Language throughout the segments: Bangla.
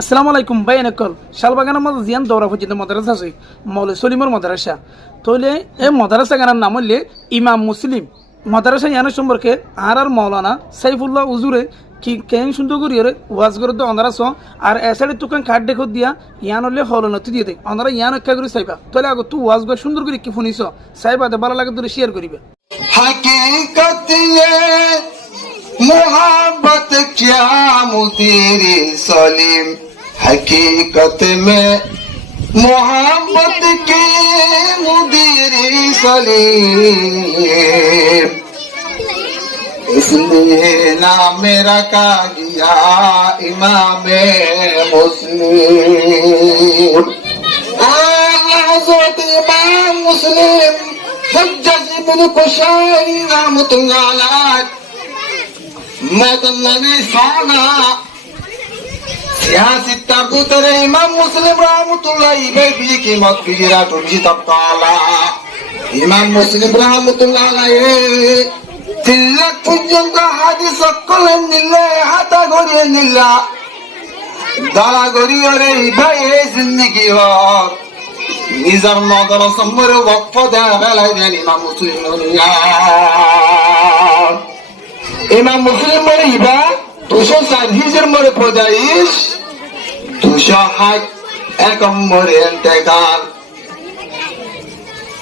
আসসালামু আলাইকুম ভাই নকল শালবাগানের মধ্যে জিয়ান দৌড়া পর্যন্ত মাদ্রাসা আছে মৌলে সলিমর মাদ্রাসা তাহলে এই মাদ্রাসা গানার নাম হইলে ইমাম মুসলিম মাদ্রাসা ইয়ানের সম্পর্কে আর মৌলানা সাইফুল্লাহ উজুরে কি কেন সুন্দর করি রে ওয়াজ করে তো অন্ধারা আর এসাইডে তুকান কাঠ দেখো দিয়া ইয়ান হলে হল নতি দিয়ে দেয় অন্ধারা ইয়ান একটা করে চাইবা তাহলে আগে তুই ওয়াজ করে সুন্দর করে কি শুনিস চাইবা ভালো লাগে তোর শেয়ার করিবে हकीकत ये मोहब्बत क्या मुदीरी सलीम हकीकत में मोहब्बत की मुदीरी सलीम इसलिए नाम रखा गया इमाम मुस्लिम हज़रत इमाम मुस्लिम हज्जाज इब्न कुशैरी रहमतुल्लाह अलैह मतन्नबी साना सियासी ताकूतर इमाम मुस्लिम रहमतुल्लाह अलैहि की मत गिरा तुझी तबकाला इमाम मुस्लिम रहमतुल्लाह अलैहि तिलक পর্যন্ত হাদিস কলেন নিলে হাতা গড়িয়ে নিলা দালা গড়িয়ে রে ভাই এই জিন্দেগি হক নিজের নজর সম্মরে ওয়াকফ দেয়া বেলায় দেন ইমাম মুসলিম মরে ইবা 204 হিজর মরে পদাইশ 208 একম মরে ইন্তেকাল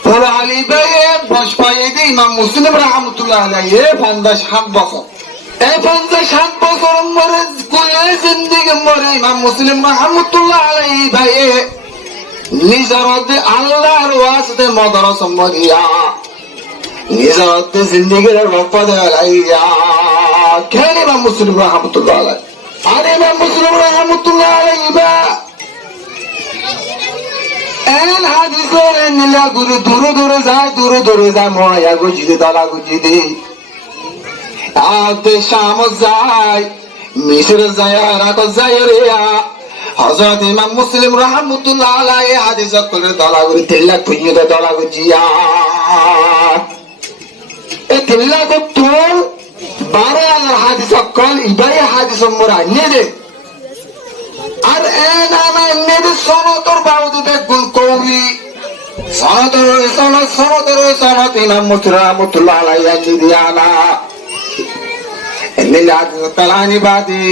পরে আলী ভাই বস পাইয়ে দিয়ে ইমাম মুসলিম রহমতুল্লাহ আলাইহি 57 বছর এই 57 বছর মরে কোলে জিন্দেগি মরে ইমাম মুসলিম রহমতুল্লাহ আলাইহি ভাই নিজরতে আল্লাহর ওয়াস্তে মাদ্রাসা মরিয়া নিজরতে জিন্দেগির রফদ আলাইয়া কেন ইমাম মুসলিম রহমতুল্লাহ আলাইহি আর ইমাম মুসলিম রহমতুল্লাহ আলাইহি বা এন হাদিসের নিলা গুরু দূরে যায় মোয়া গুজি দালা গুজি দে আতে শাম যায় মিশর যায় রাত যায় রে হযরত ইমাম মুসলিম রাহমাতুল্লাহ আলাইহি হাদিস করে দলাগুলি তিল্লা কুইয়ে দলাগু জিয়া এ তিল্লা তো তোর 12000 হাদিস কল ইবাই হাদিস মোরা নিয়ে দে আর এ নামে নিয়ে সনতর বাউদে গুল কওরি সনতর ইমাম মুসলিম রাহমাতুল্লাহ আলাইহি দিয়ানা এনে হাদিস তালানি বাদি